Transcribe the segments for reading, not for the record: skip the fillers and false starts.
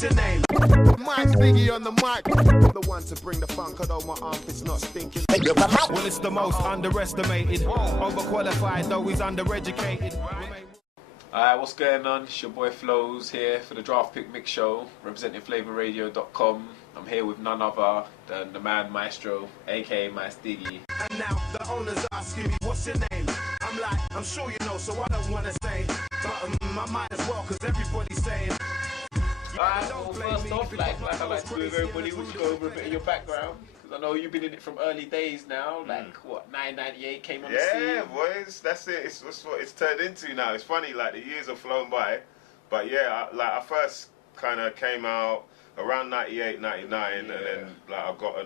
what's your name? Mike Biggie on the mic. The one to bring the funk, although my armpit's not stinking. Well, it's the most underestimated. Overqualified, though he's undereducated. Alright, what's going on? It's your boy Flows here for the Draft Pick Mix Show, representing FlavorRadio.com. I'm here with none other than the man Mystro, aka Mystro. And now the owner's asking me, what's your name? I'm like, I'm sure you know, so I don't want to say. But I might as well, because everybody's saying. Alright, well, first off, like I like to do with everybody, we'll just go over a bit of your background. Because I know you've been in it from early days now, like what, 1998 came on the scene? Yeah, boys, that's it. It's what it's turned into now. It's funny, like the years have flown by, but yeah, I first kind of came out around 98, 99, and then like I got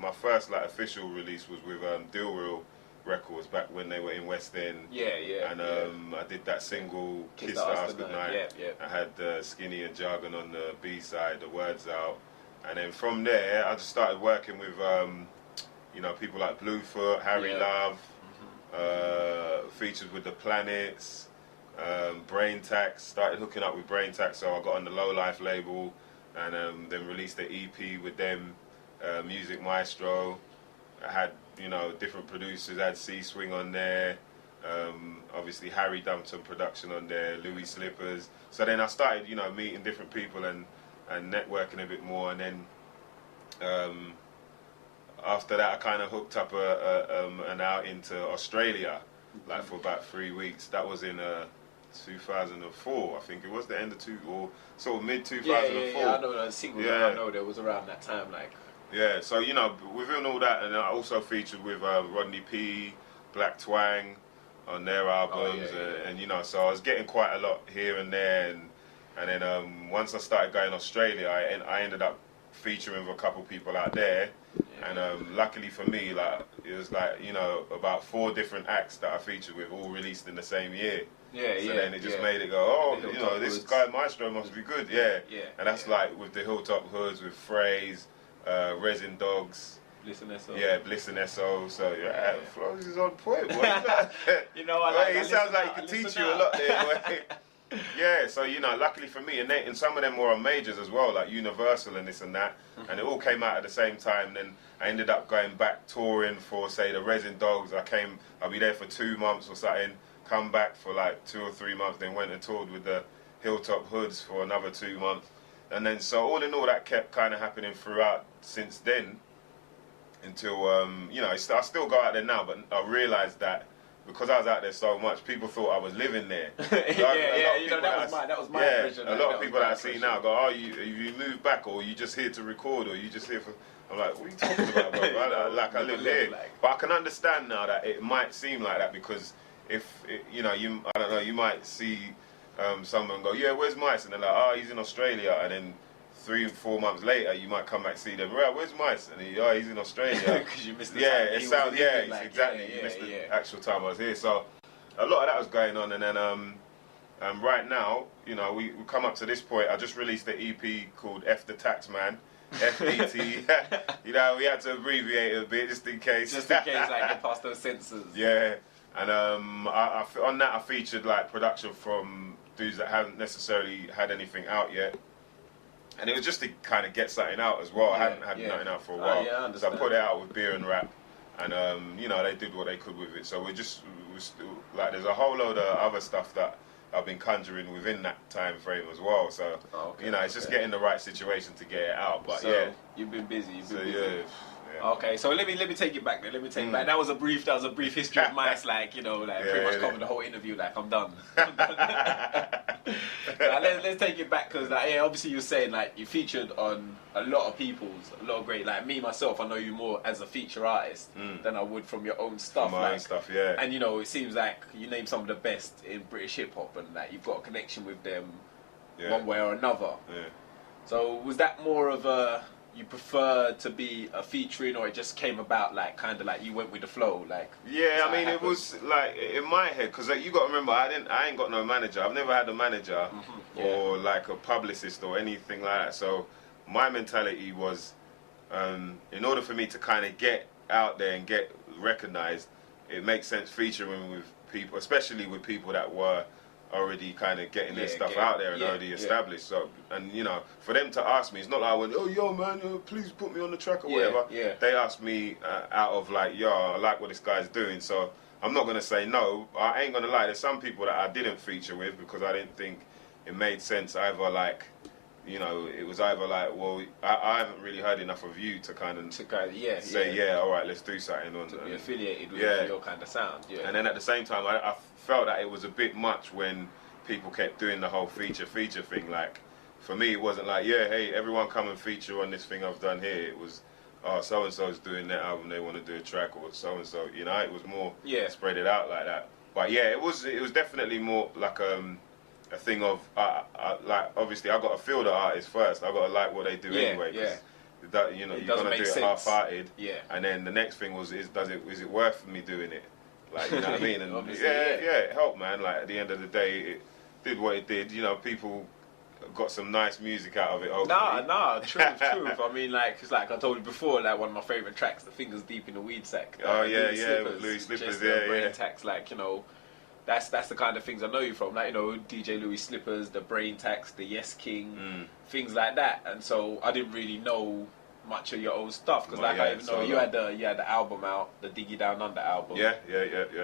my first like official release was with Deal Real Records back when they were in West End. And I did that single Kiss the House Goodnight. I had Skinny and Jargon on the B side, the Words Out. And then from there, I just started working with, you know, people like Bluefoot, Harry Love, featured with The Planets, Brain Tax, started hooking up with Brain Tax, so I got on the Low Life label, and then released the EP with them, Music Mystro. I had, you know, different producers, I had C-Swing on there, obviously Harry done some production on there, Louis Slippers. So then I started, you know, meeting different people and networking a bit more, and then after that I kind of hooked up an outing to Australia, like for about 3 weeks. That was in 2004, I think it was the end of or sort of mid 2004. Yeah, I know that single. I know there was around that time, like. Yeah, so you know, within all that, and I also featured with Rodney P, Black Twang on their albums, and you know, so I was getting quite a lot here and there, and then once I started going to Australia, I ended up featuring with a couple people out there, and luckily for me, like it was like, you know, about 4 different acts that I featured with, all released in the same year. So then it just made it go, oh, you know, this guy Mystro must be good, and that's like with the Hilltop Hoods, with Phrase, Resin Dogs. Bliss and SO. Yeah, Bliss and SO. So Flows is on point. You know, it sounds like he can teach you a lot there. Yeah, so you know, luckily for me, and some of them were on majors as well, like Universal and this and that, and it all came out at the same time. Then I ended up going back touring for, say, the Resin Dogs. I'll be there for 2 months or something, come back for like 2 or 3 months, then went and toured with the Hilltop Hoods for another 2 months. And then, so all in all, that kept kind of happening throughout since then, until, you know, I still go out there now, but I realised that because I was out there so much, people thought I was living there. That was my impression. A lot of people that I see now go, oh, you moved back, or you just here to record, or you just here for... I'm like, what are you talking about, bro? I live here. But I can understand now that it might seem like that, because if, you know, I don't know, you might see someone go, yeah, where's Mice? And they're like, oh, he's in Australia. And then 3 or 4 months later, you might come back and see them. Right, where's Mice? And he's in Australia. Because you missed the time. Exactly. You missed the actual time I was here. So a lot of that was going on. And then right now, you know, we come up to this point. I just released the EP called F the Tax Man. FDT. You know, we had to abbreviate it a bit just in case. Just in case, like, get past those censors. Yeah. And on that I featured like production from dudes that haven't necessarily had anything out yet, and it was just to kind of get something out as well. I hadn't had nothing out for a while, so I put it out with Beer and Rap, and you know, they did what they could with it. So we're still, like, there's a whole load of other stuff that I've been conjuring within that time frame as well. So you know, it's just getting the right situation to get it out. But so, you've been busy. Okay, so let me take it back then. Let me take it back. That was a brief history of Mice, like, you know, like pretty much covered the whole interview. Like, I'm done. Now, let's take it back, because like, obviously you're saying like you featured on a lot of a lot of great, like me myself. I know you more as a feature artist than I would from your own stuff. My own stuff, yeah. And you know, it seems like you name some of the best in British hip hop, and like you've got a connection with them one way or another. Yeah. So was that more of a, you prefer to be a featuring, or it just came about like kind of like you went with the flow, like? Yeah, I mean, it was like in my head, because like, you got to remember, I ain't got no manager. I've never had a manager or like a publicist or anything like that. So my mentality was, in order for me to kind of get out there and get recognized, it makes sense featuring with people, especially with people that were already kind of getting their stuff yeah, out there and already established. So, and you know, for them to ask me, it's not like I went, oh yo man, please put me on the track or whatever. Yeah. They asked me out of like, yo, I like what this guy's doing, so I'm not gonna say no. I ain't gonna lie. There's some people that I didn't feature with because I didn't think it made sense. Either like, you know, it was either like, well, I haven't really heard enough of you to kind of say, all right, let's do something. To be affiliated with your kind of sound. Yeah. And then at the same time, I felt that it was a bit much when people kept doing the whole feature thing. Like, for me, it wasn't like, yeah, hey, everyone come and feature on this thing I've done here. It was, oh, so-and-so's doing that album, they want to do a track, or so-and-so, you know, it was more spread it out like that. But yeah, it was definitely more like a thing of, like, obviously, I got to feel the artist first. I got to like what they do anyway. That, you know, you're going to do it half-hearted. Yeah. And then the next thing was, is it worth me doing it? Like, you know what I mean? And it helped, man. Like, at the end of the day, it did what it did. You know, people got some nice music out of it. Nah, truth. I mean, like, cause like I told you before, like one of my favorite tracks, "The Fingers Deep in the Weed Sack." Louis Slippers, brain tax, like, you know, that's the kind of things I know you from, like, you know, DJ Louis Slippers, the Brain Tax, the Yes King, things like that. And so I didn't really know much of your old stuff because, like, I even know you had the album out, the Diggy Down Under album. Yeah.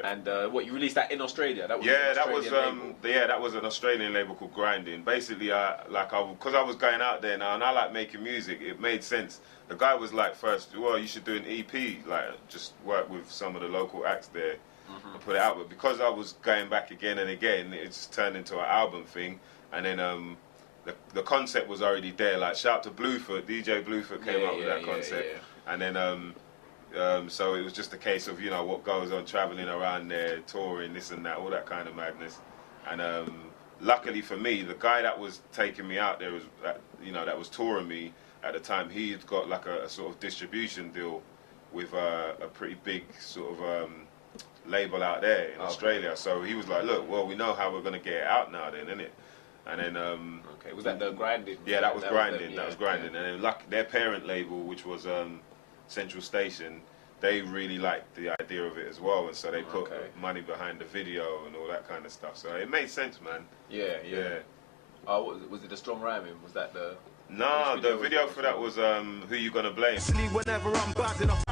And what, you released that in Australia? That was that was an Australian label called Grinding. Basically, because I was going out there now and I like making music, it made sense. The guy was like, first, well, you should do an EP, like just work with some of the local acts there and put it out. But because I was going back again and again, it just turned into an album thing. And then the concept was already there. Like, shout out to Bluefoot, DJ Bluefoot came up with that concept. And then so it was just a case of, you know, what goes on, traveling around there, touring, this and that, all that kind of madness. And luckily for me, the guy that was taking me out there was, that was touring me at the time. He had got like a sort of distribution deal with a pretty big sort of label out there in Australia. So he was like, look, well, we know how we're going to get it out now then, innit? And then was that the Grinding? Yeah, that was Grinding. That was Grinding. And then their parent label, which was Central Station, they really liked the idea of it as well, and so they put money behind the video and all that kind of stuff. So it made sense, man. Yeah. Was it a Strong Rhyming? Was that the? No, the video for that was Who You Gonna Blame? Whenever I'm buzzing off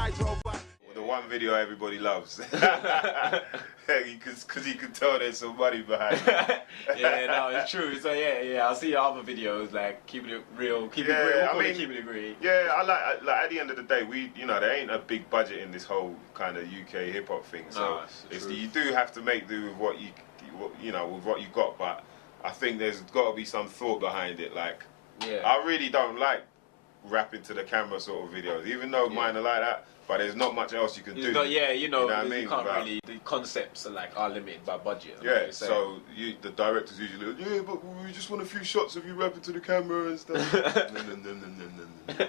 The one video everybody loves. Because you can tell there's some money behind it. Yeah, no, it's true. So yeah, I'll see your other videos, like keeping it real, keeping it green. Yeah, I like at the end of the day, there ain't a big budget in this whole kind of UK hip hop thing. So you do have to make do with what you got. But I think there's got to be some thought behind it. Like, I really don't like rapping to the camera sort of videos, even though mine are like that. But there's not much else you can do. You know what I mean? You can't really. The concepts are limited by budget. So the directors usually, but we just want a few shots of you rapping to the camera and stuff. No.